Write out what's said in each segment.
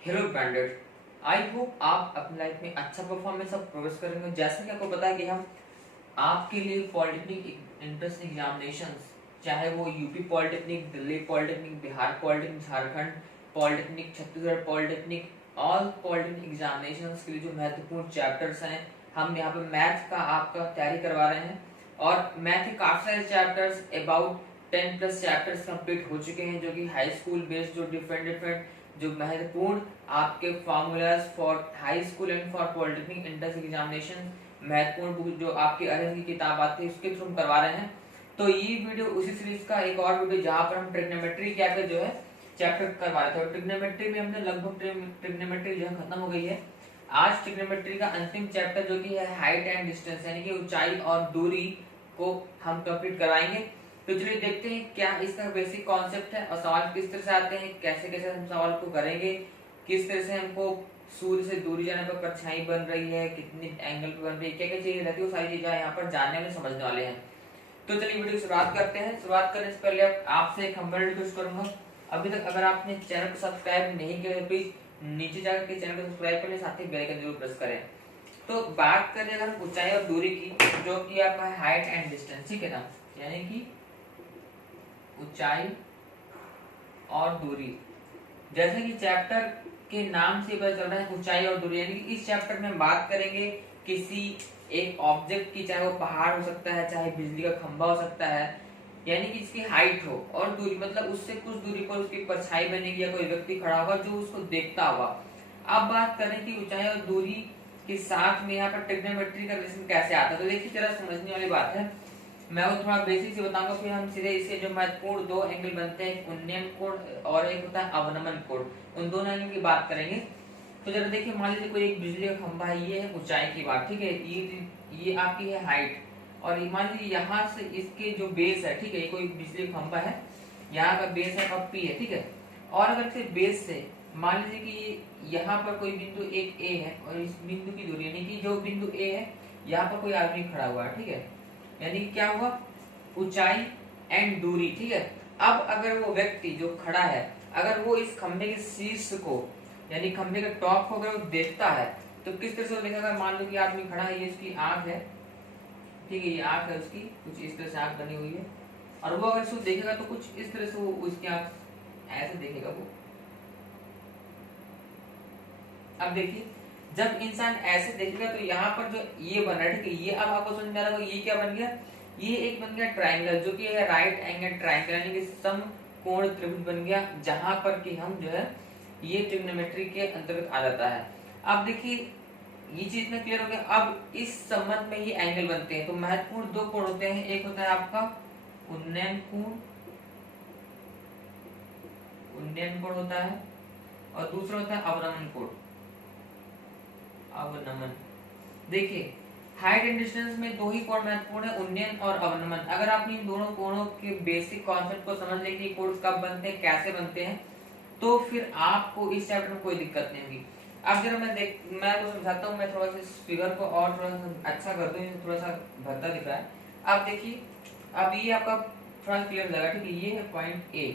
Hello branded. I hope आप अपनी life में अच्छा परफॉर्मेंस और प्रोग्रेस करेंगे। जैसे कि आपको पता है कि हम आपके लिए पॉलिटेक्निक एंट्रेंस एग्जामिनेशंस, चाहे वो UP polytechnic, Delhi polytechnic, Bihar polytechnic, Jharkhand polytechnic, Chhattisgarh polytechnic, all polytechnic examinations के लिए जो महत्वपूर्ण चैप्टर्स हैं, हम यहाँ पे मैथ का आपका तैयारी करवा रहे हैं। और मैथ के काफी सारे चैप्टर्स, अबाउट 10+ चैप्टर्स कंप्लीट हो चुके हैं, जो कि हाई स्कूल बेस्ड जो डिफरेंट डिफरेंट जो महत्वपूर्ण आपके formulas for high school and for polytechnic entrance examination, महत्वपूर्ण बुक जो आपकी अध्ययन की किताब आती है उसके थ्रू हम करवा रहे हैं। तो ये वीडियो उसी सीरीज का एक और वीडियो जहाँ पर हम ट्रिग्नोमेट्री क्या जो है चैप्टर करवा रहे थे। और ट्रिग्नोमेट्री में हमने लगभग ट्रिग्नोमेट्री जो है खत्म हो गई है। आज ट्रिग्नोमेट्री का अंतिम चैप्टर जो कि है हाइट एंड डिस्टेंस, यानी कि ऊंचाई और दूरी को हम कंप्लीट कराएंगे। तो चलिए देखते हैं क्या इसका बेसिक कॉन्सेप्ट है और सवाल किस तरह से आते हैं, कैसे कैसे हम सवाल को करेंगे, किस तरह से हमको सूर्य से दूरी जाने पर परछाई बन रही है, कितनी एंगल पे बन रही है, क्या क्या चीजें रहती है, वो सारी चीजें यहाँ पर जानने में समझने वाले हैं। तो चलिए वीडियो की शुरुआत करते हैं। शुरुआत करने से पहले आपसे एक हम्बल रिक्वेस्ट करूंगा, अभी तक अगर आपने चैनल को सब्सक्राइब नहीं किया तो प्लीज नीचे जाकर के चैनल को सब्सक्राइब कर ले, साथ ही बेल आइकन जरूर प्रेस करें। तो बात करें अगर ऊंचाई और दूरी की, जो कि आपका है हाइट एंड डिस्टेंस, ठीक है ना, यानी कि ऊंचाई और दूरी। जैसे कि चैप्टर के नाम से पता चल रहा है ऊंचाई और दूरी, यानी कि इस चैप्टर में हम बात करेंगे किसी एक ऑब्जेक्ट की, चाहे वो पहाड़ हो सकता है, चाहे बिजली का खंभा हो सकता है, यानी कि इसकी हाइट हो, और दूरी मतलब उससे कुछ दूरी पर उसकी परछाई बनेगी या कोई व्यक्ति खड़ा होगा जो उसको देखता होगा। अब बात करें कि ऊंचाई और दूरी के साथ में यहाँ पर ट्रिग्नोमेट्री का रिलेशन कैसे आता है, तो देखिए जरा समझने वाली बात है। मैं वो थोड़ा बेसिक से बताऊंगा, फिर हम सीधे इसके जो महत्वपूर्ण दो एंगल बनते हैं, उन्नयन कोण और एक होता है अवनमन कोण, उन दोनों एंगल की बात करेंगे। तो जरा देखिए, मान लीजिए कोई एक बिजली का खंभा है, ये है ऊंचाई की बात, ठीक है, ये आपकी है हाइट, और मान लीजिए यहाँ से इसके जो बेस है, ठीक है, ये कोई बिजली का खंभा है, यहाँ का बेस है और पी है, ठीक है। और अगर से बेस से मान लीजिए कि यहाँ पर कोई बिंदु एक ए है और इस बिंदु की दूरी, यानी कि जो बिंदु ए है यहाँ पर कोई आदमी खड़ा हुआ है, ठीक है, यानी क्या हुआ, ऊंचाई एंड दूरी, ठीक है। अब अगर वो व्यक्ति जो खड़ा है, अगर वो इस खंभे के शीर्ष को, यानी खंभे के टॉप को अगर वो देखता है, तो किस तरह से वो देखेगा। मान लो कि आदमी खड़ा है, ये इसकी आंख है, ठीक है, ये आंख है उसकी, कुछ इस तरह से आंख बनी हुई है, और वो अगर उसको देखेगा तो कुछ इस तरह से वो उसकी आंख ऐसे देखेगा वो। अब देखिए, जब इंसान ऐसे देखेगा तो यहाँ पर जो ये बन रहा है, ठीक है, ये अब आपको समझ में आ रहा होगा, ये क्या बन गया, ये एक बन गया ट्राइंगल, जो कि है राइट एंगल ट्राइंगल, यानी कि समकोण त्रिभुज बन गया, जहां पर कि हम जो है ये ट्रिग्नोमेट्री के अंतर्गत आ जाता है। अब देखिए ये चीज में क्लियर हो गया। अब इस संबंध में ये एंगल बनते हैं, तो महत्वपूर्ण दो कोण होते हैं, एक होता है आपका उन्नयन कोण, उन्नयन कोण होता है, और दूसरा होता है अवनमन कोण, अवनमन। देखिए हाइट एंड डिस्टेंस में दो ही कोण महत्वपूर्ण है, उन्नयन और अवनमन। अगर आपने इन दोनों कोणों के बेसिक कॉन्सेप्ट को समझ लें कि कोण कब बनते हैं, कैसे बनते हैं, तो फिर आपको इस चैप्टर में कोई दिक्कत नहीं होगी। अब जरा मैं तो समझाता हूँ, मैं थोड़ा सा इस फिगर को और थोड़ा सा अच्छा कर दूं, थोड़ा सा भद्दा दिख रहा है। अब देखिए, अब ये आपका थोड़ा क्लियर लगा, ठीक है, ये है पॉइंट ए,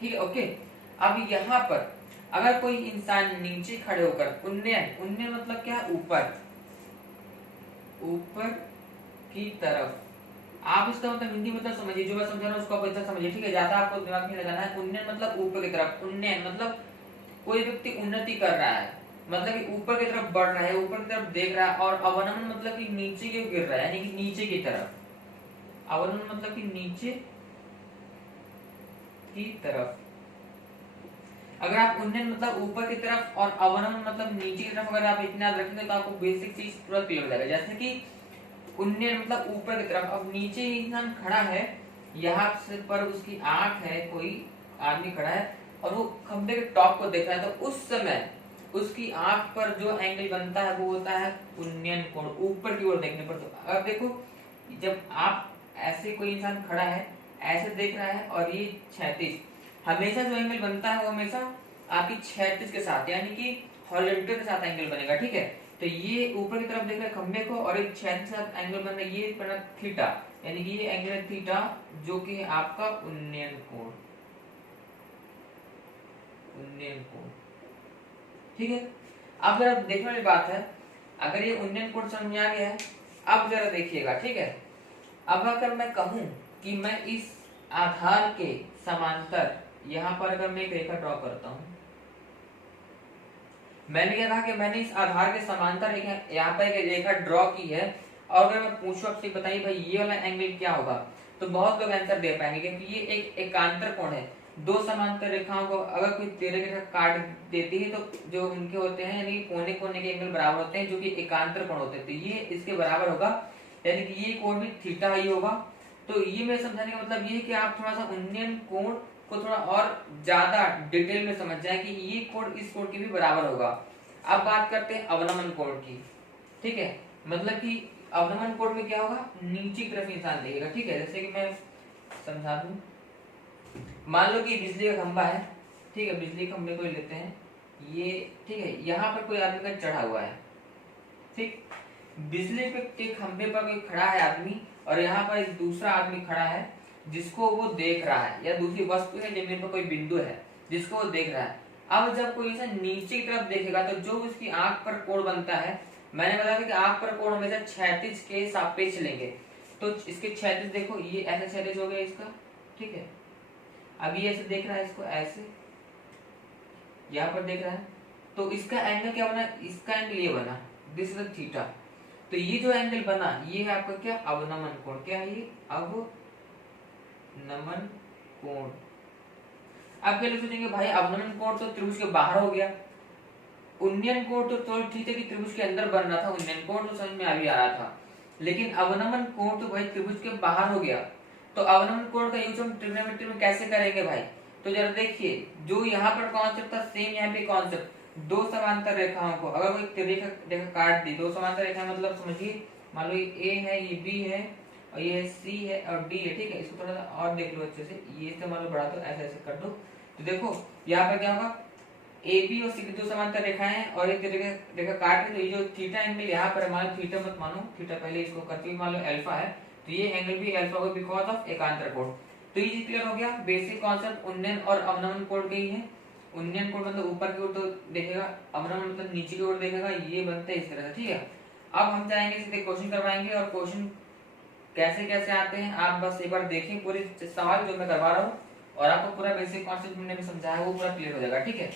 ठीक है, ओके। अब यहाँ पर अगर कोई इंसान नीचे खड़े होकर, उन्नयन, उन्नयन मतलब क्या है, ऊपर, ऊपर की तरफ। आप इसका मतलब हिंदी मतलब समझिए, जो मैं समझा रहा हूँ उसको आप इतना समझिए, ठीक है, ज्यादा आपको दिमाग में लगाना है। उन्नयन मतलब ऊपर की तरफ, उन्नयन मतलब कोई व्यक्ति उन्नति कर रहा है, मतलब कि ऊपर की तरफ बढ़ रहा है, ऊपर की तरफ देख रहा है। और अवनमन मतलब कि नीचे की गिर रहा है, यानी कि नीचे की तरफ। अवनमन मतलब कि नीचे की तरफ। अगर आप उन्नयन मतलब ऊपर की तरफ और अवनमन मतलब नीचे की तरफ अगर आप इतना याद रखेंगे तो आपको बेसिक चीज पूरा क्लियर हो जाएगा। जैसे कि उन्नयन मतलब ऊपर की तरफ, अब नीचे इंसान खड़ा है, यहाँ से पर उसकी आंख है, कोई आदमी खड़ा है और वो खंबे के टॉप को देख रहा है, तो उस समय उसकी आंख पर जो एंगल बनता है वो होता है उन्नयन कोण, ऊपर की ओर देखने पर। तो अब देखो, जब आप ऐसे कोई इंसान खड़ा है, ऐसे देख रहा है, और ये क्षैतिज, हमेशा जो एंगल बनता है वो हमेशा आपकी क्षैतिज के साथ, यानी कि हॉरिजॉन्टल के साथ एंगल बनेगा, ठीक है। तो ये ऊपर की तरफ देख रहे हैं खंबे को, और एक क्षैतिज के साथ एंगल बन रहा है, ये बना थीटा, यानी कि ये एंगल है थीटा, जो कि है आपका उन्नयन कोण, उन्नयन कोण। ठीक है। अब जरा देखने वाली बात है, अगर ये उन्नयन कोण समझ में आ गया है, अब जरा देखिएगा, ठीक है। अब अगर मैं कहूं कि मैं इस आधार के समांतर यहां पर अगर मैं एक रेखा ड्रॉ करता हूं, मैंने क्या कहा कि मैंने इस आधार के समांतर यहाँ पर एक रेखा ड्रॉ की है, और अगर मैं पूछूं आपसे बताइए भाई ये वाला एंगल क्या होगा, तो बहुत लोग आंसर दे पाएंगे, क्योंकि ये एक एकांतर कोण है। दो समांतर रेखाओं को अगर कोई तिर्यक रेखा काट देती है तो जो उनके होते हैं यानी कोने कोने के एंगल बराबर होते हैं, जो कि एकांतर कोण होते हैं, तो ये इसके बराबर होगा, यानी कि ये कोण भी थीटा ही होगा। तो ये मेरे समझाने का मतलब ये है कि आप थोड़ा सा उन्नयन कोण को थोड़ा और ज्यादा डिटेल में समझ जाए कि ये कोण इस कोण के भी बराबर होगा। अब बात करते हैं अवनमन कोण की, ठीक है। मतलब कि अवनमन कोण में क्या होगा, नीचे की तरफ इंसान देखेगा, ठीक है। जैसे कि मैं समझा दूं, मान लो कि बिजली का खंभा है, ठीक है, बिजली के खंभे को लेते हैं ये, ठीक है। यहाँ पर कोई आदमी का चढ़ा हुआ है, ठीक, बिजली के खंभे पर कोई खड़ा है आदमी, और यहाँ पर एक दूसरा आदमी खड़ा है जिसको वो देख रहा है, या दूसरी वस्तु है जमीन पर कोई बिंदु है जिसको वो देख रहा है। अब जब कोई इसे नीचे की तरफ देखेगा तो जो उसकी आंख पर कोण बनता है, मैंने बताया था कि आंख पर कोण हमेशा क्षैतिज के सापेक्ष लेंगे, तो इसके क्षैतिज देखो, ये ऐसा क्षैतिज हो गया इसका, ठीक है। अब ये ऐसे देख रहा है, इसको ऐसे यहाँ पर देख रहा है, तो इसका एंगल क्या बना, इसका एंगल ये बना, दिस इज थीटा। तो ये जो एंगल बना ये है आपका क्या, अवनमन कोण। क्या है ये, अवनमन कोण। अब क्या लोग सोचेंगे भाई अवनमन कोण तो त्रिभुज के बाहर हो गया, उन्नयन कोण तो ठीक है कि त्रिभुज के अंदर बन रहा था, उन्नयन कोण तो समझ में आ भी आ रहा था, लेकिन अवनमन कोण तो भाई त्रिभुज के बाहर हो गया। तो अवनमन कोण का यूज हम ट्रिग्नोमेट्री में कैसे करेंगे भाई, तो जरा देखिए, जो यहाँ पर कॉन्सेप्ट था सेम यहाँ पे कॉन्सेप्ट, दो समांतर रेखाओं को अगर कोई रेखा काट दी, दो समांतर रेखा मतलब समझिए, मान लो ये A है, ये B है, और ये C है और D है, ठीक है। इसको थोड़ा सा और देख लो अच्छे से, ये से मान लो बढ़ा दो, ऐसे ऐसे कर दो, तो देखो यहाँ पर क्या होगा, AB और C की दो समांतर रेखाएं हैं और एक रेखा काट रही, तो ये जो थीटा एंगल यहाँ पर मान लो, थीटा मत मानो, थीटा पहले इसको करती हुई मान लो अल्फा है, तो ये एंगल भी अल्फा होगा बिकॉज ऑफ एकांतर कोण। तो ये चीज क्लियर हो गया, बेसिक कॉन्सेप्ट उन्नयन और अवनमन कोण के ही है। उन्नयन कोण मतलब ऊपर की ओर तो देखेगा, अवनमन मतलब नीचे की ओर देखेगा, ये बनता है इस तरह से, ठीक है। अब हम जाएंगे सीधे क्वेश्चन करवाएंगे, और क्वेश्चन कैसे कैसे आते हैं आप बस एक बार देखें, पूरे सवाल जो मैं करवा रहा हूँ, और आपको पूरा बेसिक कॉन्सेप्ट मैंने भी समझाया वो पूरा क्लियर हो जाएगा, ठीक है।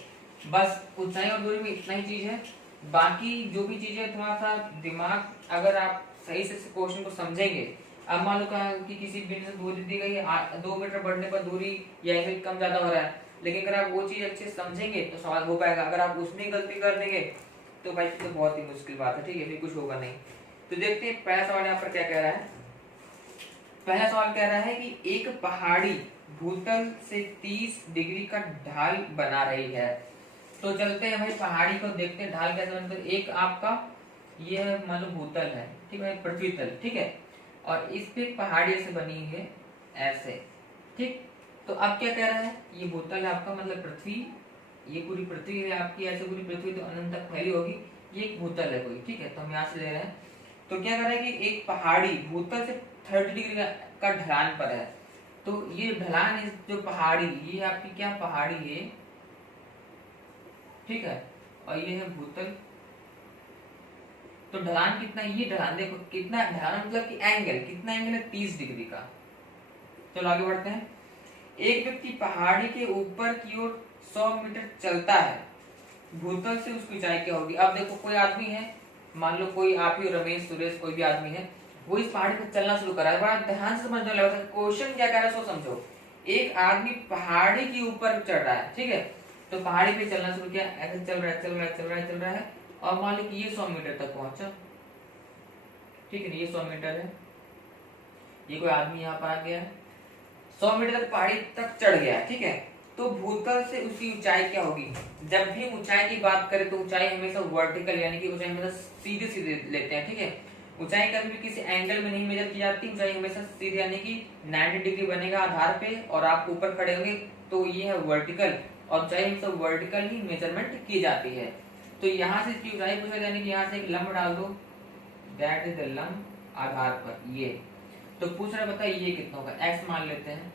बस ऊंचाई और दूरी में इतना ही चीज है, बाकी जो भी चीजें थोड़ा सा दिमाग, अगर आप सही से क्वेश्चन को समझेंगे, अब मान लो कि किसी बिंदु से दूरी दी गई है, 2 मीटर बढ़ने पर दूरी या एंगल कम ज्यादा हो रहा है, लेकिन अगर आप वो चीज अच्छे से समझेंगे तो सवाल हो पाएगा। अगर आप उसमें गलती कर देंगे तो भाई तो बहुत ही मुश्किल बात है, ठीक है, फिर कुछ होगा नहीं। तो देखते हैं पहला सवाल यहाँ पर क्या कह रहा है। पहला सवाल कह रहा है कि एक पहाड़ी भूतल से 30 डिग्री का ढाल बना रही है। तो चलते हैं भाई पहाड़ी को देखते हैं ढाल कैसे बनता है। एक आपका ये मान लो भूतल है, ठीक है, पृथ्वी तल, ठीक है, और इस पे पहाड़ी ऐसे बनी है ऐसे, ठीक। तो अब क्या कह रहा है, ये भूतल है आपका मतलब पृथ्वी, ये पूरी पृथ्वी है आपकी, ऐसे पूरी पृथ्वी तो अनंत तक फैली होगी, ये एक भूतल है कोई, ठीक है। तो हम यहाँ से ले रहे हैं, तो क्या कर रहा है कि एक पहाड़ी भूतल से 30 डिग्री का ढलान पर है। तो ये ढलान इस जो पहाड़ी, ये आपकी क्या पहाड़ी है, ठीक है, और ये है भूतल। तो ढलान कितना, ये ढलान देखो कितना, ढलान मतलब कि एंगल, कितना एंगल है 30 डिग्री का। चलो आगे बढ़ते हैं। एक व्यक्ति पहाड़ी के ऊपर की ओर 100 मीटर चलता है, भूतल से उसकी ऊंचाई क्या होगी। अब देखो कोई आदमी है, मान लो कोई आप ही, रमेश सुरेश कोई भी आदमी है, वो इस पहाड़ी पर चलना शुरू करा है, बड़ा ध्यान से समझने लगा। क्वेश्चन क्या कह रहा है सो समझो, एक आदमी पहाड़ी के ऊपर चढ़ रहा है, ठीक है, तो पहाड़ी पे चलना शुरू किया, ऐसे चल रहा है चल रहा है चल रहा है चल रहा है, और मान लो कि ये 100 मीटर तक पहुंचा, ठीक है, ये 100 मीटर है, ये कोई आदमी यहाँ पर आ गया है, 100 मीटर तक पहाड़ी तक चढ़ गया है, ठीक है। तो भूतल से उसकी ऊंचाई क्या होगी। जब भी ऊंचाई की बात करें तो ऊंचाई हमेशा वर्टिकल यानी कि ऊंचाई हमेशा सीधे सीधे लेते हैं, ठीक है। ऊंचाई कभी भी किसी एंगल में नहीं मेजर की जाती, ऊंचाई हमेशा सीधे यानी कि 90 डिग्री बनेगा आधार पे, और आप ऊपर खड़े होंगे तो ये है वर्टिकल, और ऊंचाई हमेशा वर्टिकल ही मेजरमेंट की जाती है। तो यहाँ से इसकी ऊंचाई पूछा जाने की, यहाँ से एक लंब डाल दो, दैट इज द लंब आधार पर ये। तो पूछ रहा बताइए ये कितना होगा, x मान लेते हैं।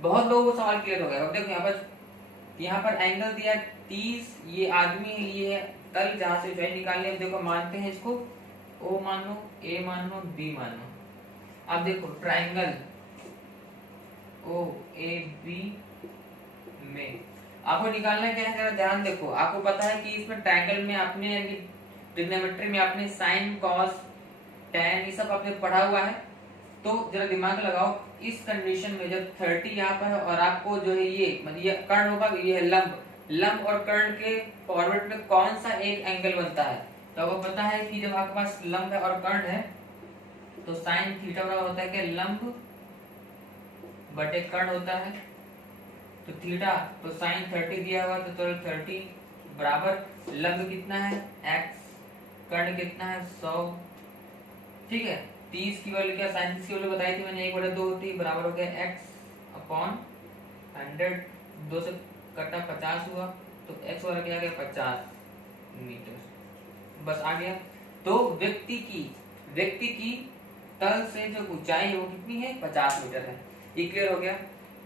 बहुत लोगों को सवाल क्लियर हो गया। अब देखो यहाँ पर यहाँ पर एंगल दिया 30, ये आदमी है, ये है तल जहां से ऊंचाई निकालनी है। देखो मानते हैं इसको O मान लो, A मान लो, B मान लो। अब देखो ट्राइंगल O A B में आपको निकालना क्या है, जरा ध्यान देखो। आपको पता है कि इसमें ट्राइंगल में आपने ट्रिग्नोमेट्री में आपने साइन कॉस टैन ये सब आपने पढ़ा हुआ है। तो जरा दिमाग लगाओ, इस कंडीशन में जब 30 यहाँ पर है और आपको जो है ये मतलब ये कर्ण होगा, ये है लंब, लंब और कर्ण के फॉरवर्ड में कौन सा एक एंगल बनता है। तो आपको पता है कि जब आपके पास लंब है और कर्ण है तो साइन थीटा बराबर होता है कि लंब बटे कर्ण होता है। तो थीटा तो साइन 30 दिया हुआ तो 30 बराबर लंब कितना है x, कर्ण कितना है 100। ठीक है, 30 की वैल्यू क्या, साइन 30 की वैल्यू बताई थी मैंने, 1/2 होती है, बराबर हो गया x अपॉन 100। 2 से कटा 50 हुआ तो x वाला क्या आ गया 50 मीटर। बस आ गया। तो व्यक्ति की तल से जो ऊंचाई है वो कितनी है 50 मीटर है। ये क्लियर हो गया,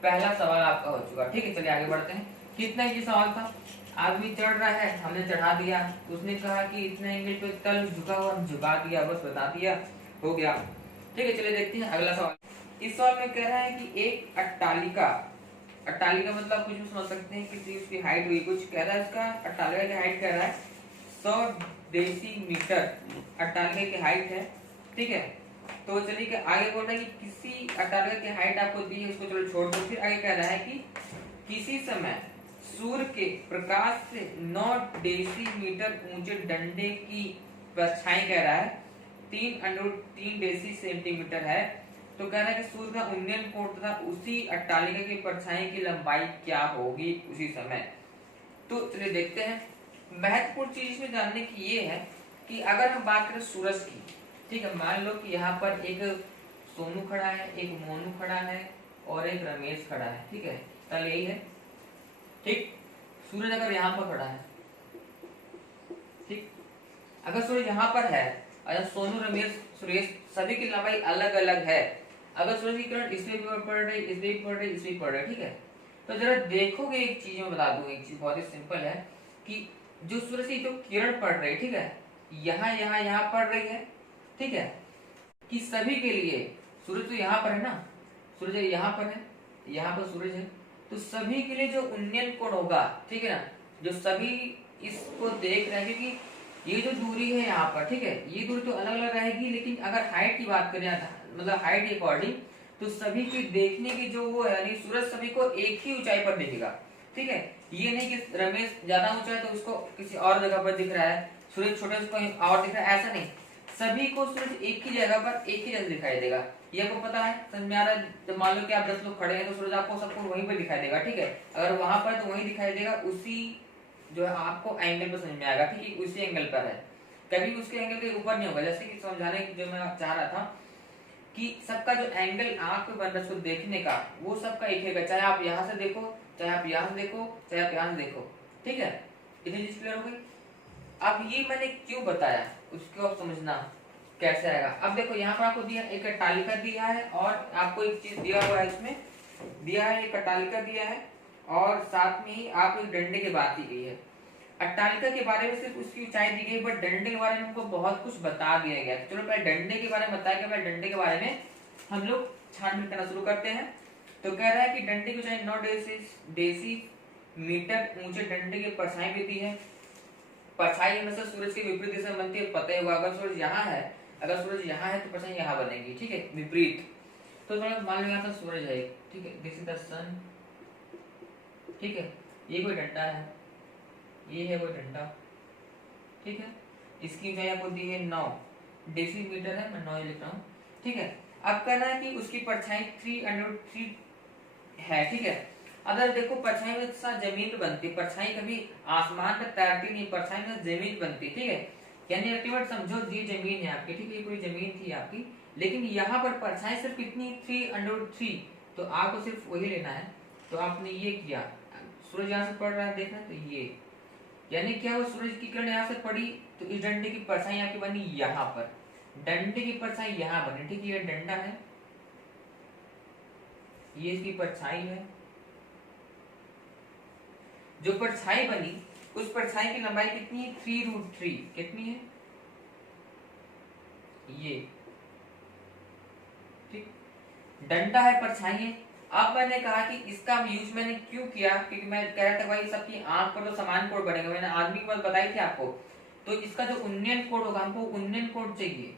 पहला सवाल आपका हो चुका। ठीक है, चलिए आगे बढ़ते हैं। कितना ये सवाल था, आदमी चढ़ रहा है, हमने चढ़ा दिया, उसने कहा कि इतने एंगल पे तल झुका हुआ, हम झुका दिया, बस बता दिया, हो गया। ठीक है, चलिए देखते हैं अगला सवाल। इस सवाल में कह रहा है कि एक अट्टालिका, अट्टालिका मतलब कुछ भी समझ सकते हैं, किसी उसकी हाइट हुई, कुछ कह रहा है इसका अट्टालिका की हाइट कह रहा है 100 डेसीमीटर अट्टालिका की हाइट है। ठीक है, तो चलिए कि आगे बोल रहा है कि किसी अट्टालिका की हाइट आपको दी है, उसको चलो छोड़ दो। फिर आगे कह रहा है कि किसी समय सूर्य के प्रकाश से 9 डेसीमीटर ऊंचे डंडे की परछाई कह रहा है 3√3 डेसी सेंटीमीटर है। तो कह रहा है कि सूर्य का उन्नयन कोण तथा उसी अट्टालिका की परछाई की लंबाई क्या होगी उसी समय। तो चलिए देखते हैं। महत्वपूर्ण चीज इसमें जानने की ये है कि अगर हम बात करें सूरज की, ठीक है, मान लो कि यहाँ पर एक सोनू खड़ा है, एक मोनू खड़ा है और एक रमेश खड़ा है। ठीक है, कल यही है। ठीक, सूरज अगर यहाँ पर खड़ा है, ठीक, अगर सूरज यहाँ पर है, अगर सोनू रमेश सुरेश सभी की लंबाई अलग अलग है, अगर सूरज की किरण इसमें भी पड़ रही, इसमें भी पड़ रही, इसमें भी पड़ रही, ठीक है, तो जरा देखोगे एक चीज मैं बता दूं, एक चीज बहुत ही सिंपल है कि जो सूरज की जो किरण पड़ रही है, ठीक है, यहाँ यहाँ यहाँ पड़ रही है, ठीक है, कि सभी के लिए सूरज तो यहाँ पर है ना, सूरज यहाँ पर है, यहाँ पर सूरज है, तो सभी के लिए जो उन्नयन कोण होगा, ठीक है ना, जो सभी इसको देख रहे हैं, क्योंकि ये जो दूरी है यहाँ पर, ठीक है, ये दूरी तो अलग अलग रहेगी, लेकिन अगर हाइट की बात करें मतलब हाइट के अकॉर्डिंग, तो सभी की देखने की जो वो है, यानी सूरज सभी को एक ही ऊंचाई पर दिखेगा। ठीक है, ये नहीं कि रमेश ज्यादा ऊंचा है तो उसको किसी और जगह पर दिख रहा है, सूरज छोटे उसको और दिख रहा है, ऐसा नहीं, सभी को सूरज एक ही जगह पर एक ही जगह दिखाई देगा। ये आपको पता है, समझ में आ रहा है। जब मान लो कि आप 10 लोग खड़े हैं तो सूरज आपको सबको वहीं पर दिखाई देगा। ठीक है, अगर वहां पर तो वहीं दिखाई देगा, उसी जो है आपको एंगल पर समझ में आएगा, ठीक है, उसी एंगल पर है, कभी उसके एंगल के ऊपर नहीं होगा। जैसे कि समझाने की जो मैं चाह रहा था कि सबका जो एंगल आंख पे बन रहा है उसको देखने का, वो सबका एक है, चाहे आप यहाँ से देखो, चाहे आप यहाँ से देखो, चाहे आप यहाँ से देखो। ठीक है, इतनी चीज क्लियर हो गई। अब ये मैंने क्यों बताया उसको आप समझना कैसे आएगा। अब देखो यहाँ पर आपको दिया एक तालिका दिया है और आपको एक चीज दिया हुआ है, इसमें दिया है एक तालिका दिया है और साथ में ही आप एक डंडे की बात की गई है। अट्टालिका के बारे में सिर्फ उसकी ऊंचाई दी गई, बट डंडे के बारे में हमको बहुत कुछ बता दिया गया। चलो पहले डंडे के बारे में बताया गया, पहले डंडे के बारे में हम लोग छानबीन करना शुरू करते हैं। तो कह रहा है कि डंडे की ऊंचाई 9 डेसीमीटर ऊंचे डंडे की परछाई भी दी है। परछाई हमेशा सूरज के विपरीत दिशा में बनती है, पता ही होगा। अगर सूरज यहाँ है, अगर सूरज यहाँ है तो परछाई यहाँ बनेगी, ठीक है, विपरीत। तो मान लो यहाँ पर सूरज है, ठीक है, दिस इज द सन, ठीक है, ये कोई डंडा है, ये है वो डंडा, ठीक है, इसकी ऊंचाई आपको दी है 9 डेसीमीटर है, मैं 9 लिख रहा हूँ। ठीक है, अब कहना है कि उसकी परछाई 3√3 है। ठीक है, अगर देखो परछाई में साथ जमीन पे बनती है, परछाई कभी आसमान पे तैरती नहीं, परछाई में जमीन बनती है। ठीक है, यानी अल्टीमेट समझो ये जमीन है आपकी, ठीक है, ये पूरी जमीन थी आपकी, लेकिन यहाँ पर परछाई सिर्फ कितनी 3√3, तो आपको सिर्फ वही लेना है। तो आपने ये किया, सूरज यहाँ से पड़ रहा है, देखना, तो ये यानी क्या, वो सूरज की किरण यहाँ से पड़ी तो इस डंडे की परछाई आपकी बनी यहाँ पर, डंडे की परछाई यहाँ बनी। ठीक है, ये डंडा है, ये इसकी परछाई है, जो परछाई बनी उस परछाई की लंबाई कितनी है 3√3। कितनी है ये, ठीक। डंडा है, परछाई है। अब मैंने कहा कि इसका यूज मैंने क्यों किया, क्योंकि मैं कह रहा था भाई सबकी आंख पर तो समान कोण बनेगा, मैंने आदमी की बात बताई थी आपको। तो इसका जो उन्नयन कोण होगा, हमको उन्नयन कोण चाहिए,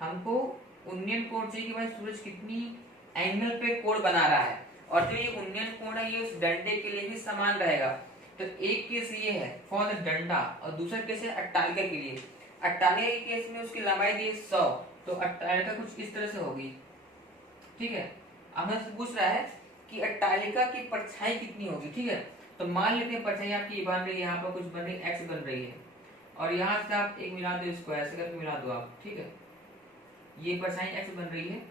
हमको उन्नयन कोण चाहिए कि भाई सूरज कितनी एंगल पे कोण बना रहा है, और जो ये उन्नयन कोण है ये उस डंडे के लिए भी समान रहेगा। तो एक केस ये है फॉर द डंडा, और दूसरा केस है अट्टालिका के लिए। अट्टालिका के केस में उसकी लंबाई दी है 100, तो अट्टालिका कुछ इस तरह से होगी, ठीक है। अब हमसे पूछ रहा है कि अट्टालिका की परछाई कितनी होगी, ठीक है। तो मान लेते हैं परछाई आपकी बन रही है, यहाँ पर कुछ बन रही है, एक्स बन रही है, और यहाँ से आप एक मिला दो, इसको ऐसे करके मिला दो आप, ठीक है। ये परछाई एक्स बन रही है,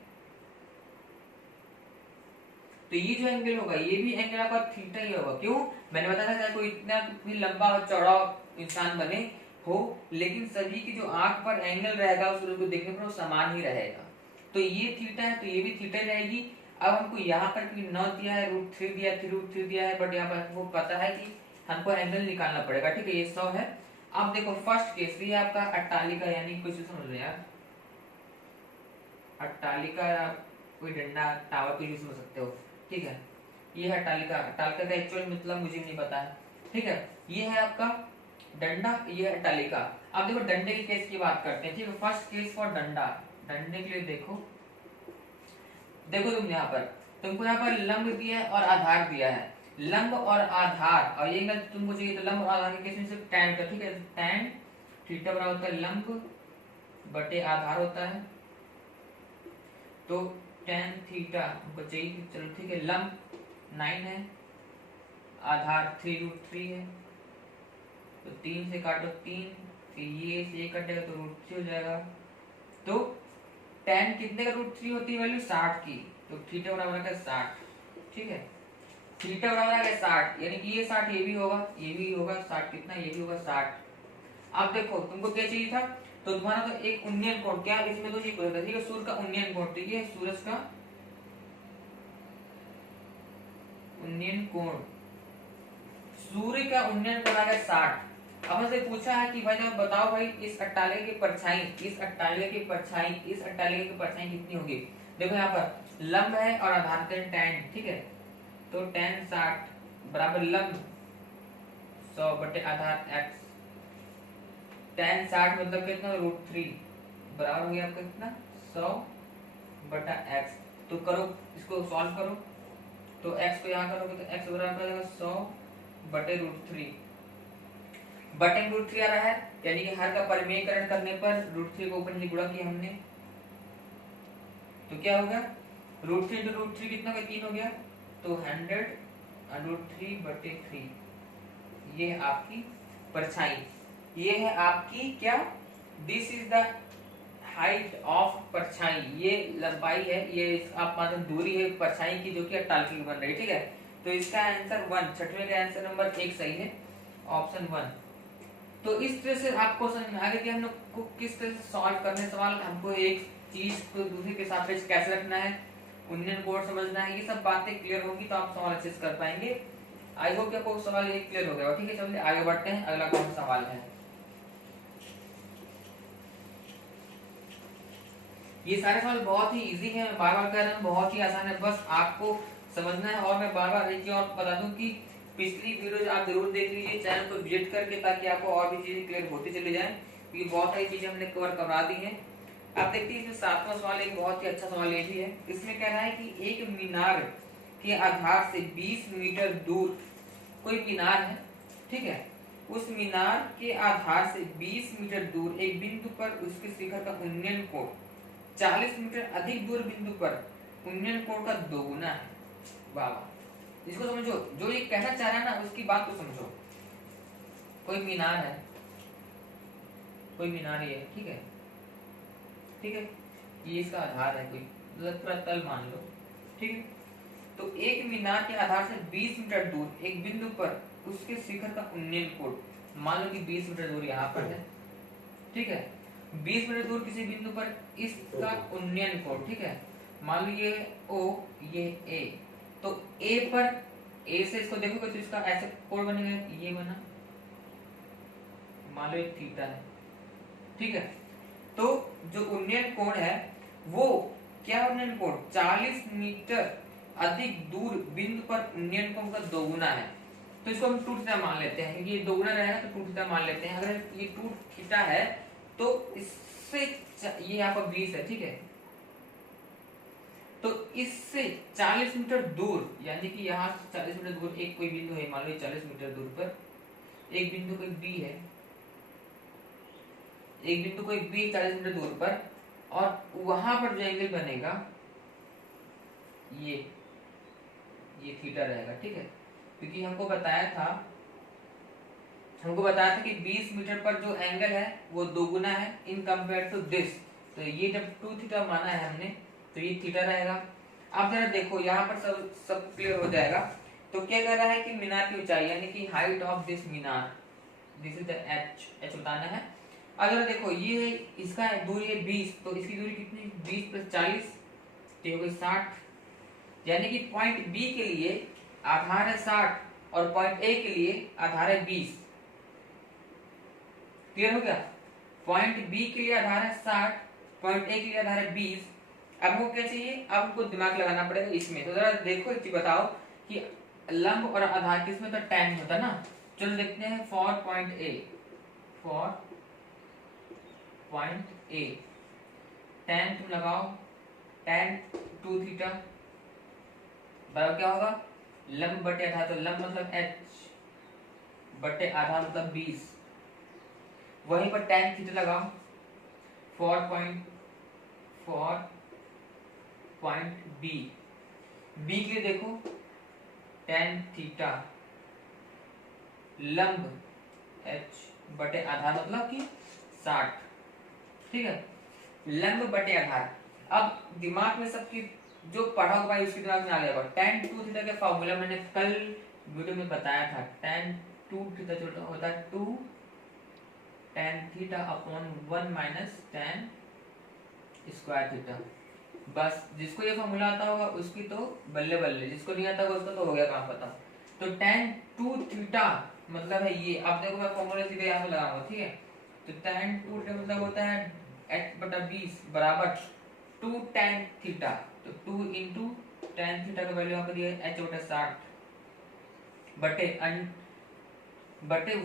तो ये जो एंगल होगा ये भी एंगल आपका थीटा ही होगा। क्यों, मैंने बताया था कोई इतना भी लंबा और चौड़ा इंसान बने हो, लेकिन सभी की जो आंख पर एंगल रहेगा उस सूरज को देखने पर वो समान ही रहेगा। तो ये थीटा है, तो ये भी थीटा ही रहेगी। अब हमको यहाँ पर 9 दिया है, √3 दिया है, 3√3 दिया है, बट यहाँ पर वो पता है कि हमको एंगल निकालना पड़ेगा, ठीक है। ये 100 है। अब देखो फर्स्ट केस भी आपका अट्टालिका, यानी कुछ समझ लो यार, अट्टालिका कोई डंडा टावर को यूज समझ सकते हो, ठीक है। ये है अट्टालिका, अट्टालिका का एक्चुअल मतलब मुझे नहीं पता है, ठीक है। ये है आपका डंडा, ये है अट्टालिका। अब देखो डंडे के केस की बात करते हैं, ठीक है। फर्स्ट केस फॉर डंडा, डंडे के लिए देखो तुम यहाँ पर, तुमको यहाँ पर लंब दिया है और आधार दिया है, लंब और आधार, और ये अगर तुमको चाहिए तो लंब और आधार के केस में सिर्फ tan का, ठीक है। tan थीटा बराबर होता है लंब बटे आधार होता है, तो tan थीटा हमको चाहिए, चलो ठीक है। लंब 9 है, आधार 3√3 है, तो 3 से काटो 3, फिर ये से कटेगा तो √3 हो जाएगा। तो tan कितने का √3 होती है वैल्यू 60 की, तो थीटा बराबर है 60, ठीक है। थीटा बराबर है 60, यानी कि ये 60 ये भी होगा, ये भी होगा 60, कितना ये भी होगा 60। अब देखो तुमको क्या चाहिए था, तो तुम्हारा तो एक उन्नयन कोण, क्या इसमें तो ठीक होता है, ठीक है। सूर्य का उन्नयन कोण, तो ये सूरज का उन्नयन कोण, सूर्य का उन्नयन कोण आ गया 60। अब हमसे पूछा है कि भाई जब बताओ भाई इस अट्टालिका की परछाई, इस अट्टालिका की परछाई, इस अट्टालिका की परछाई कितनी होगी। देखो यहाँ पर लंब है और आधार tan, ठीक है। तो tan 60 बराबर लंब 100 बटे आधार x, tan 60 मतलब कितना √3 बराबर हो गया आपका कितना 100 बटा x। तो करो इसको सॉल्व करो, तो x को यहाँ करोगे तो x बराबर हो जाएगा 100 बटे √3, बटे √3 आ रहा है, यानी कि हर का परिमेयकरण करने पर √3 को ऊपर नीचे गुणा किया हमने, तो क्या होगा √3 into √3 कितना का 3 हो गया, तो 100√3 बटे 3। ये है आपकी परछाई, ये है आपकी क्या, this is the height of परछाई, ये लंबाई है, ये आप मतलब दूरी है परछाई की जो कि अट्टालिका की बन रही है, ठीक है। तो इसका आंसर 1, छठवें का आंसर नंबर 1 सही है, ऑप्शन 1। तो इस तरह से आपको समझ में आ गया कि हम लोग को किस तरह से सॉल्व करने सवाल, हमको एक चीज को दूसरे के सापेक्ष कैसे रखना है, उन्नयन कोण समझना है, ये सब बातें क्लियर होगी तो आप सवाल अच्छे से कर पाएंगे। आई होप कि आपको सवाल ये क्लियर हो गया, ठीक है। चलिए आगे बढ़ते हैं, अगला कौन सा सवाल है। ये सारे सवाल बहुत ही इजी है, मैं बार बार कह रहा हूँ, बहुत ही आसान है, बस आपको समझना है। और मैं बार बार एक चीज और बता दूं कि पिछली वीडियो आप जरूर देख लीजिए चैनल को विजिट करके, ताकि आपको और भी चीजें क्लियर होती चली जाए, क्योंकि बहुत सारी चीजें हमने कवर करवा दी हैं। आप देखते हैं इसमें 7वां सवाल एक बहुत ही अच्छा सवाल ये भी है। इसमें कह रहा है कि एक मीनार के आधार से 20 मीटर दूर कोई मीनार है, ठीक है। उस मीनार के आधार से 20 मीटर दूर एक बिंदु पर उसके शिखर का उन्नयन कोण 40 मीटर अधिक दूर बिंदु पर उन्नयन कोण का दोगुना है। वाह, इसको समझो, जो ये कहना चाह रहा है ना उसकी बात को समझो। कोई मीनार है, कोई मीनार ये, ठीक है, ठीक है, ये इसका आधार है, कोई पूरा तल मान लो, ठीक है। तो एक मीनार के आधार से 20 मीटर दूर एक बिंदु पर उसके शिखर का उन्नयन कोण, मान लो कि 20 मीटर दूर यहाँ पर है, ठीक है। 20 मीटर दूर किसी बिंदु पर इसका उन्नयन कोण, ठीक है। मान लो ये O, ये A, तो A पर ए से इसको देखोगे तो इसका ऐसे कोण बनेगा, ये बना, मान लो एक थीटा है, ठीक है। तो जो उन्नयन कोण है वो क्या, उन्नयन कोण 40 मीटर अधिक दूर बिंदु पर उन्नयन कोण का दोगुना है। तो इसको हम 2 थीटा मान लेते हैं, क्योंकि ये दोगुना रहेगा तो 2 थीटा मान लेते हैं। अगर ये 2 थीटा है तो इससे ये यहाँ पर 20 है, ठीक है। तो इससे 40 मीटर दूर, यानी कि यहाँ से 40 मीटर दूर एक कोई बिंदु है, मान लो 40 मीटर दूर पर एक बिंदु कोई बी है, एक बिंदु कोई बी 40 मीटर दूर पर, और वहां पर जो एंगल बनेगा ये थीटा रहेगा, ठीक है। क्योंकि हमको बताया था कि 20 मीटर पर जो एंगल है वो दोगुना है इन कंपेयर टू दिस। तो ये जब 2 थीटा माना है हमने तो ये थीटा रहेगा। अब जरा देखो यहाँ पर सब क्लियर हो जाएगा। तो क्या कह रहा है कि मीनार की ऊंचाई, यानी कि height of this Minar, this is the H बताना है। अब जरा देखो ये इसका दूरी है 20, तो इसकी दूरी कितनी, 20 + 40 तो हो गई 60। यानी कि पॉइंट बी के लिए आधार है 60 और पॉइंट ए के लिए आधार है 20। क्लियर हो गया? पॉइंट बी के लिए आधार है 60, पॉइंट ए के लिए आधार है 20। अब हमको क्या चाहिए, अब हमको दिमाग लगाना पड़ेगा इसमें। तो जरा देखो एक चीज बताओ कि लंब और आधार किसमें तो tan होता ना। चलो देखते हैं फॉर पॉइंट ए tan तुम लगाओ, tan 2 थीटा बराबर क्या होगा, लंब बटे आधार, तो लंब मतलब h बटे आधार मतलब 20। वहीं पर tan थीटा लगाओ फॉर पॉइंट बी के लिए देखो tan थीटा लंब h बटे आधार मतलब कि 60, ठीक है, लंब बटे आधार। अब दिमाग में सबकी जो पढ़ा होगा भाई उसके दिमाग में आ गया। tan 2 थीटा का फार्मूला मैंने कल वीडियो में बताया था। tan 2 थीटा जो होता है 2 tan theta upon 1 minus tan square theta. बस जिसको ये फार्मूला आता होगा उसकी तो बल्ले बल्ले, जिसको नहीं आता होगा उसका तो हो गया काम खत्म। तो tan 2 थीटा मतलब है ये, अब देखो मैं फार्मूला सीधे यहाँ पे लगाऊंगा, ठीक है। तो tan 2 थीटा मतलब होता है h बटा 20 बराबर 2 tan थीटा। तो 2 इंटू tan थीटा का वैल्यू यहाँ पर दिया है h बटा 60 बटे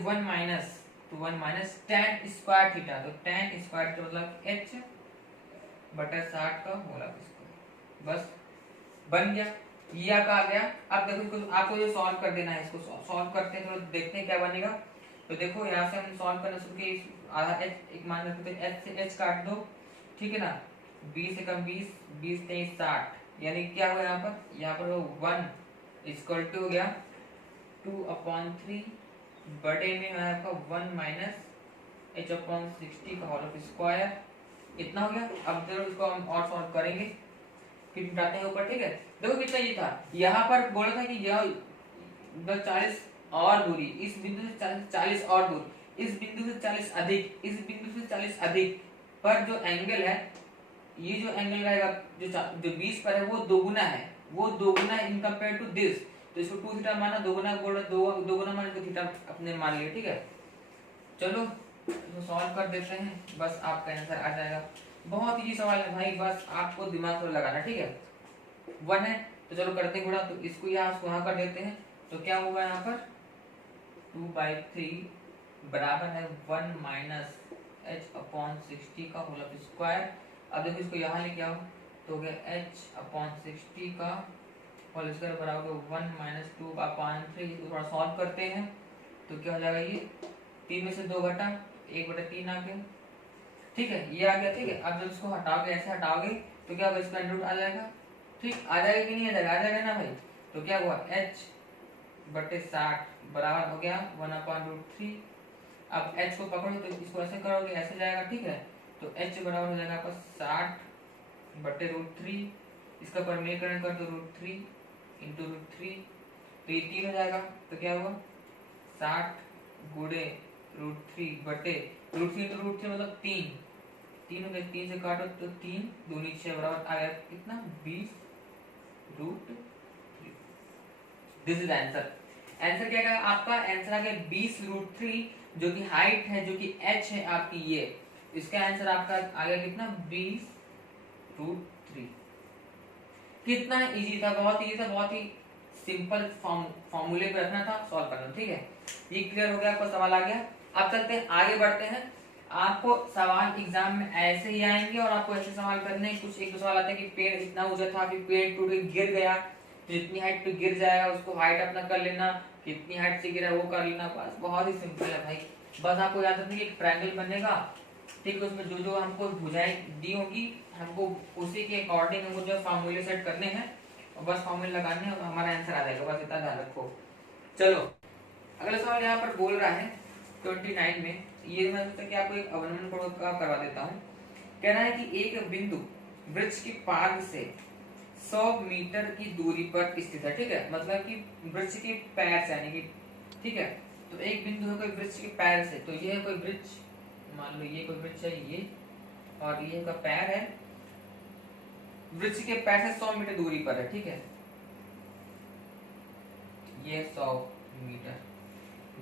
1 माइनस tan स्क्वायर थीटा। तो tan स्क्वायर थीटा मतलब h बटा 60 का होल स्क्वायर। बस बन गया, ये आपका आ गया। अब देखो इसको आपको ये सॉल्व कर देना है। इसको सॉल्व करते हैं तो देखते हैं क्या बनेगा। तो देखो यहाँ से हम सॉल्व करना शुरू किए, आधा h एक मान रखते हैं, h से h काट दो, ठीक है ना। 20 से कम 20, 20 23 60, यानी क्या हुआ यहाँ पर 1 इक्वल टू हो गया 2/3 बटे में आपका 1 माइनस h/60 का होल स्क्वायर। इतना हो गया। अब जरूर इसको हम और सॉल्व करेंगे, फिर मिटाते हैं ऊपर, ठीक है। देखो कितना ये था, यहाँ पर बोला था कि यह 40 और दूरी, इस बिंदु से 40 और दूर, इस बिंदु से 40 अधिक, इस बिंदु से 40 अधिक पर जो एंगल है, ये जो एंगल रहेगा जो 20 पर है वो दोगुना है, वो दोगुना इन कंपेयर टू दिस। तो इसको 2 थीटा माना, दोगुना दोगुना माना तो थीटा अपने मान लिया, ठीक है। चलो तो सॉल्व कर देते हैं, बस आपका आंसर आ जाएगा। बहुत इजी सवाल है भाई, बस आपको दिमाग को लगाना, ठीक है। 1 है तो चलो करते हैं गुणा, तो इसको यहाँ कर देते हैं। तो क्या होगा यहाँ पर 2/3 बराबर है 1 माइनस h/60 का होल स्क्वायर। अब देखो इसको यहाँ लेके आओ तो हो गया h/60 का होल स्क्वायर बराबर 1 माइनस 2/3। इसको थोड़ा सॉल्व करते हैं तो क्या हो जाएगा, ये 3 में से 2 घटा 1/3 आ गया, ठीक है, ये आ गया, ठीक है। अब जब इसको हटाओगे, ऐसे हटाओगे तो क्या होगा, इसका रूट आ जाएगा, ठीक, आ जाएगा कि नहीं आ जाएगा, आ जाएगा ना भाई। तो क्या हुआ h/60 बराबर हो गया 1/√3। अब h को पकड़ो तो इसको ऐसे करोगे, ऐसे जाएगा, ठीक है। तो h बराबर हो जाएगा आपका 60/√3। इसका परमीकरण कर दो √3 इंटू √3, तो ये 3 हो जाएगा। तो क्या हुआ 60 गुणे √3 बटे √3 इंटू √3 मतलब 3 हो गया। 3 से काटो तो 3 दूनी 6 बराबर आ गया कितना 20√3। This is answer. आंसर क्या है आपका? आंसर आ गया 20√3, जो कि हाइट है, जो कि h है आपकी ये। इसका आंसर आपका आ गया कितना? 20√3। कितना इजी था, बहुत इजी था, बहुत ही सिंपल फॉर्मूले पे रखना था, सॉल्व करना। ठीक है, ये क्लियर हो गया, आपको सवाल आ गया। अब चलते हैं आगे बढ़ते हैं। आपको सवाल एग्जाम में ऐसे ही आएंगे और आपको ऐसे सवाल करने हैं। कुछ एक दो सवाल आते हैं कि पेड़ इतना ऊंचा था, फिर पेड़ टूट के गिर गया, तो जितनी हाइट पे गिर जाएगा उसको हाइट अपना कर लेना, कितनी हाइट से गिरा वो कर लेना। बस बहुत ही सिंपल है भाई। बस आपको याद रखना कि एक ट्रायंगल बनेगा, ठीक है, उसमें जो जो हमको भुजाएं दी होंगी, हमको उसी के अकॉर्डिंग हमको जो फार्मूले सेट करने हैं और बस फार्मूले लगाने हैं और हमारा आंसर आ जाएगा। बस इतना ध्यान रखो। चलो अगला सवाल यहाँ पर बोल रहा है 29 में, ये मैं सोचा कि आपको एक अवनमन कोण का करवा देता हूँ। कह रहा है कि एक बिंदु वृक्ष के पार्ग से 100 मीटर की दूरी पर स्थित है। ठीक है, मतलब कि वृक्ष के पैर से, यानी कि ठीक है, तो एक बिंदु है कोई वृक्ष के पैर से, तो ये है कोई वृक्ष, मान लो ये कोई वृक्ष है ये, और ये का पैर है, वृक्ष के पैर से 100 मीटर दूरी पर है। ठीक है, ये 100 मीटर,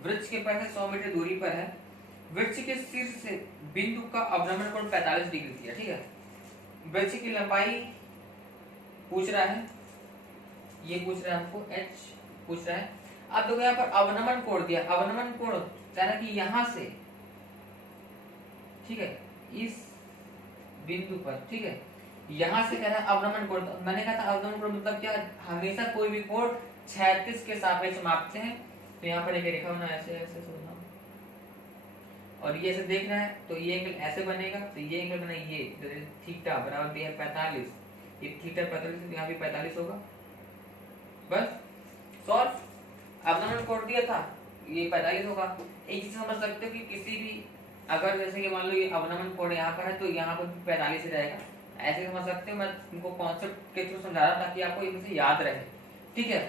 वृक्ष के पैर से 100 मीटर दूरी पर है। वृक्ष के शीर्ष से बिंदु का अवनमन कोण 45 डिग्री दिया। ठीक है, वृक्ष की लंबाई पूछ रहा है, ये पूछ रहा है हमको, h पूछ रहा है। अब देखो यहाँ पर अवनमन कोण दिया, अवनमन कोण कह रहा है कि यहां से, ठीक है, इस बिंदु पर, ठीक है, यहां से कह रहा है अवनमन कोण। मैंने कहा था अवनमन कोण मतलब क्या, हमेशा कोई भी कोण 36 के सापेक्ष मापते हैं। तो यहाँ पर एक रेखा बना, ऐसे ऐसे सोचना, और ये ऐसे देखना है, तो ये एंगल ऐसे बनेगा, तो ये एंगल बना ये थीटा बराबर दिया है 45, ये थीटा 45, यहाँ भी 45 होगा। बस सॉल्व। अवनमन कोण दिया था, ये 45 होगा। एक चीज समझ सकते हो कि किसी भी, अगर जैसे कि मान लो ये अवनमन कोण यहाँ पर है तो यहाँ पर 45 रहेगा, ऐसे समझ सकते हो। मैं तुमको कॉन्सेप्ट के थ्रू समझा रहा था ताकि आपको ये याद रहे। ठीक है,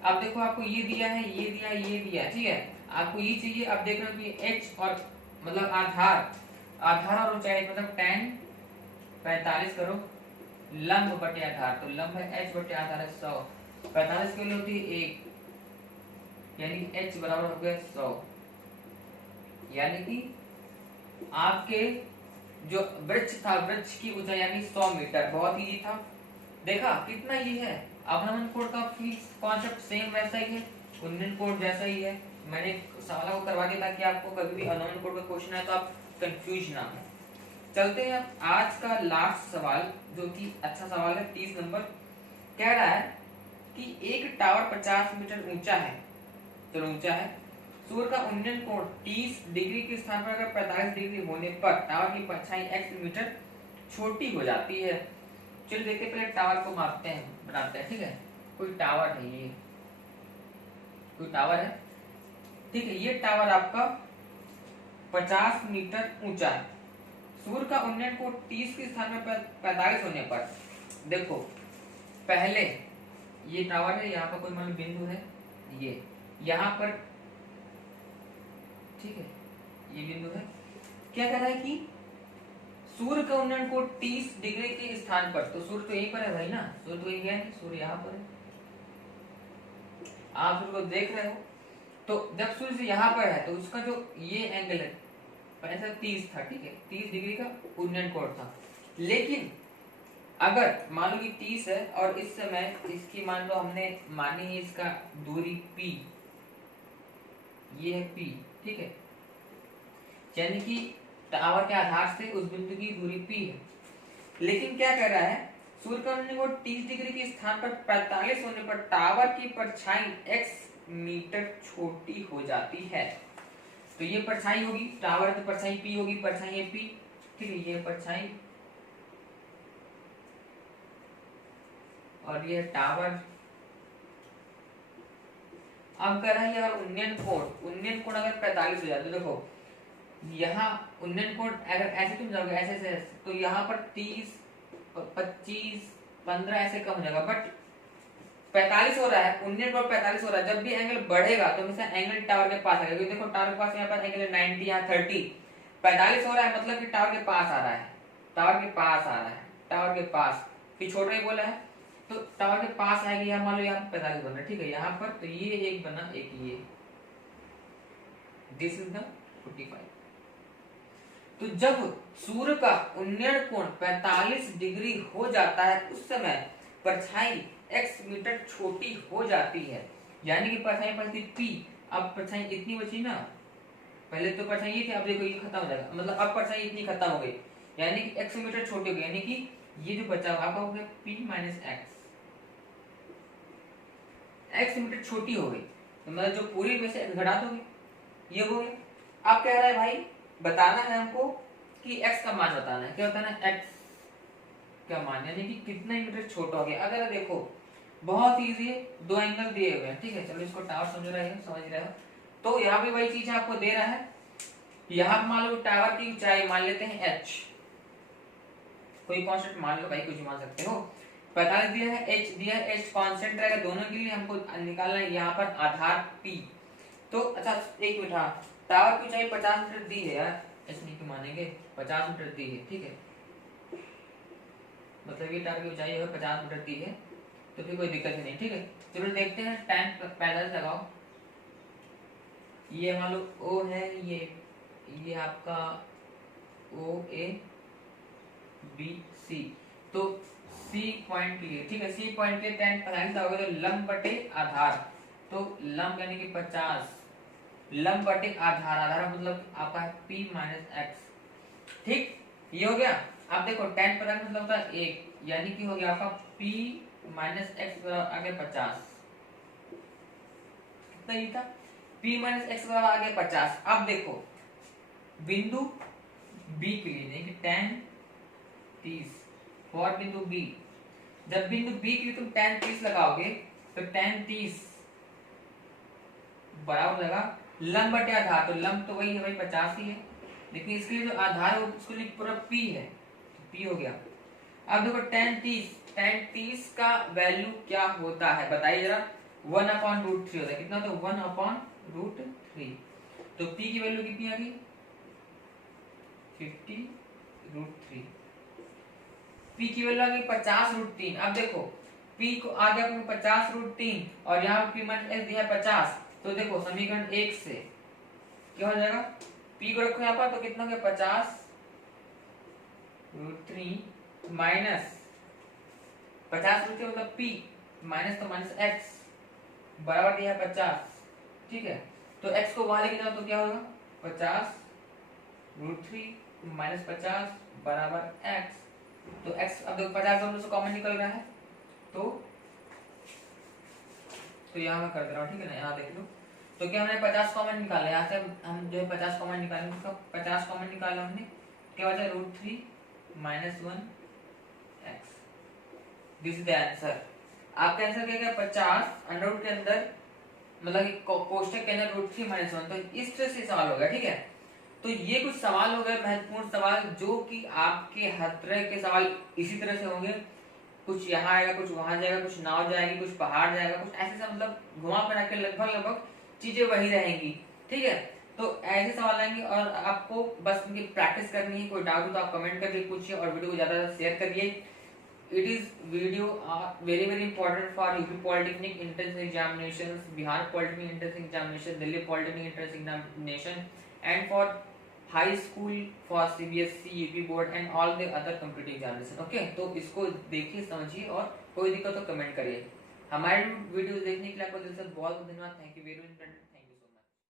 अब देखो आपको ये दिया है, ये दिया है, ये दिया है, ठीक है, आपको ये चाहिए। अब देख रहे हो कि h और मतलब आधार, आधार और ऊंचाई मतलब tan 45 करो लंब बटे आधार, तो लंब है h बटे आधार है 100, 45 की वैल्यू होती है 1, यानी कि h बराबर हो गया 100, यानी कि आपके जो वृक्ष था, वृक्ष की ऊंचाई यानी 100 मीटर। बहुत इजी था, देखा कितना ये है। अवनमन कोण का कॉन्सेप्ट सेम वैसा ही है, उन्नयन कोण जैसा ही है। मैंने सवाल को करवा दिया ताकि आपको कभी भी अवनमन कोण का क्वेश्चन है तो आप कंफ्यूज ना हो। चलते हैं आज का लास्ट सवाल, जो कि अच्छा सवाल है, 30 नंबर। कह रहा है कि एक टावर 50 मीटर ऊंचा है, चलो ऊंचा है, सूर्य का उन्नयन कोण 30 डिग्री के स्थान पर अगर 45 डिग्री होने पर टावर की परछाई x मीटर छोटी हो जाती है। चलिए देखते हैं, पहले टावर को मापते हैं, बनाते हैं। ठीक है, कोई टावर है, ये कोई टावर है, ठीक है, ये टावर आपका 50 मीटर ऊंचा है। सूर्य का उन्नयन कोण 30 के स्थान में 45 होने पर, देखो पहले ये टावर है, यहाँ पर कोई मान बिंदु है, ये यहाँ पर, ठीक है, ये बिंदु है। क्या कह रहा है कि सूर्य का उन्नयन कोण 30 डिग्री के स्थान पर, तो सूर्य तो यहीं पर है भाई ना, सूर्य तो यहीं है, सूर्य यहाँ पर है, आप सूर्य को देख रहे हो। तो जब सूर्य से यहाँ पर है तो उसका जो ये एंगल है ऐसा 30 था, ठीक है, 30 डिग्री का उन्नयन कोण था। लेकिन अगर मान लो कि 30 है और इस समय इसकी मान लो हमने मानी है इसका दूरी p, ये है p, ठीक है, यानी कि टावर के आधार से उस बिंदु की दूरी p है। लेकिन क्या कह रहा है, सूर्य का उन्नयन कोण 30 डिग्री के स्थान पर 45 होने पर टावर की परछाई x मीटर छोटी हो जाती है। तो ये परछाई होगी, टावर की परछाई p होगी, परछाई है p, ठीक है, ये परछाई और ये टावर। अब कह रहा है अगर उन्नयन कोण अगर 45 हो जाए तो देखो यहाँ उन्नयन कोण अगर ऐसे तुम जाओगे ऐसे ऐसे, तो यहाँ पर 30 25 15 ऐसे कम हो जाएगा, बट 45 हो रहा है, उन्नयन कोण 45 हो रहा है। जब भी एंगल बढ़ेगा तो हमेशा एंगल टावर के पास आएगा, क्योंकि देखो टावर के पास यहाँ पर एंगल 90, यहाँ 30, 45 हो रहा है मतलब कि टावर के पास आ रहा है, टावर के पास आ रहा है, टावर के पास, फिर छोड़ रही बोला है। तो टावर के पास आएगी, यहाँ मान लो यहाँ पर 45 बना, ठीक है, यहाँ पर तो ये एक बना, एक ये, दिस इज द 45। तो जब सूर्य का उन्नयन कोण 45 डिग्री हो जाता है उस समय परछाई x मीटर छोटी हो जाती है, यानी कि परछाई पड़ती p, अब परछाई इतनी बची ना, पहले तो परछाई ये थी, अब देखो ये खत्म हो जाएगा, मतलब अब परछाई इतनी खत्म हो गई, यानी कि x मीटर छोटी हो गई, यानी कि ये जो बचा हुआ आपका हो गया p माइनस x मीटर छोटी हो गई, तो मतलब जो पूरी में से घटा दोगे, ये हो गया। अब कह रहा है भाई बताना है हमको कि x का मान बताना है, क्या बताना है, x का मान, यानी कि कितना मीटर छोटा हो गया। अगर देखो बहुत इजी है, दो एंगल दिए हुए हैं, ठीक है, चलो इसको टावर समझ रहे हो। तो यहाँ भी वही चीज आपको दे रहा है, यहाँ मान लो टावर की ऊंचाई मान लेते हैं h, कोई कांस्टेंट मान लो भाई, कुछ मान सकते हो, 45 दिया है, h दिया है, h कांस्टेंट रहेगा दोनों के लिए, हमको निकालना है यहाँ पर आधार p। तो अच्छा एक मिनट, हाँ टावर की ऊंचाई 50 मीटर दी है यार, h नहीं क्यों मानेंगे, 50 मीटर दी है, ठीक है, मतलब ये टावर की ऊंचाई है 50 मीटर दी है, तो फिर कोई दिक्कत ही नहीं, ठीक है। चलो देखते हैं, tan 45 लगाओ, ये मान लो O है, ये आपका OA BC, तो C पॉइंट के लिए, ठीक है, C पॉइंट के लिए tan 45 आओगे तो लंब बटे आधार, तो लंब यानी कि 50, लंब बटे आधार, आधार मतलब आपका है P माइनस एक्स, ठीक, ये हो गया। अब देखो tan 50 मतलब होता है 1, यानी कि हो गया आपका P माइनस एक्स आगे 50, कितना ये था, P माइनस एक्स आ गया 50। अब देखो बिंदु B के लिए, यानी कि tan 30 फॉर बिंदु B, जब बिंदु B के लिए तुम tan 30 लगाओगे तो tan 30 बराबर लगा लंब बटे आधार, तो लंब तो वही है भाई 50 ही है, लेकिन इसके लिए जो आधार है उसको लिए पूरा P है, तो P हो गया। अब देखो tan 30 का वैल्यू क्या होता है बताइए जरा, 1/√3 होता है, कितना, तो 1/√3, तो P की वैल्यू कितनी आ गई 50√3, P की वैल्यू आ गई 50√3। अब देखो P को आ गया 50√3 और यहाँ P माइनस एक्स दिया है 50, तो देखो समीकरण 1 से क्या हो जाएगा, P को रखो यहाँ पर, तो कितना हो गया 50√3 माइनस 50√3 मतलब P माइनस तो माइनस एक्स बराबर दिया है 50, ठीक है, तो x को वहां लेके जाओ तो क्या होगा 50√3 माइनस 50 बराबर x, तो x अब देखो 50 दोनों से कॉमन निकल रहा है, तो यहाँ मैं कर दे रहा हूँ, ठीक है ना, यहाँ देख लो, तो क्या हमने 50 कॉमन निकाला, यहाँ से हम जो है 50 कॉमन निकालेंगे, तो 50 कॉमन निकाला हमने, क्या बचा √3 minus 1x, this is the answer. आपका आंसर क्या है 50 अंडर के अंदर, मतलब कि कोष्टक के अंदर √3 माइनस 1, तो इस तरह से सवाल होगा, ठीक है। तो ये कुछ सवाल हो गए महत्वपूर्ण सवाल, जो कि आपके हर तरह के सवाल इसी तरह से होंगे, कुछ यहाँ आएगा, कुछ वहां जाएगा, कुछ नाव जाएगी, कुछ पहाड़ जाएगा, कुछ ऐसे से मतलब घुमा फिरा के लगभग चीजें वही रहेंगी, ठीक है। तो ऐसे सवाल आएंगे और आपको बस इनकी प्रैक्टिस करनी है, कोई डाउट हो तो आप कमेंट करके पूछिए और वीडियो को ज्यादा शेयर करिए। It is video very important for UP Polytechnic entrance examinations, Bihar Polytechnic entrance examination, Delhi Polytechnic entrance examination, and for high school for CBSE, UP board and all the other competitive examination. Okay, तो इसको देखिए समझिए और कोई दिक्कत तो comment करिए। हमारे वीडियो देखने के लिए आपको दिल से बहुत धन्यवाद, थैंक यू वेरी मच।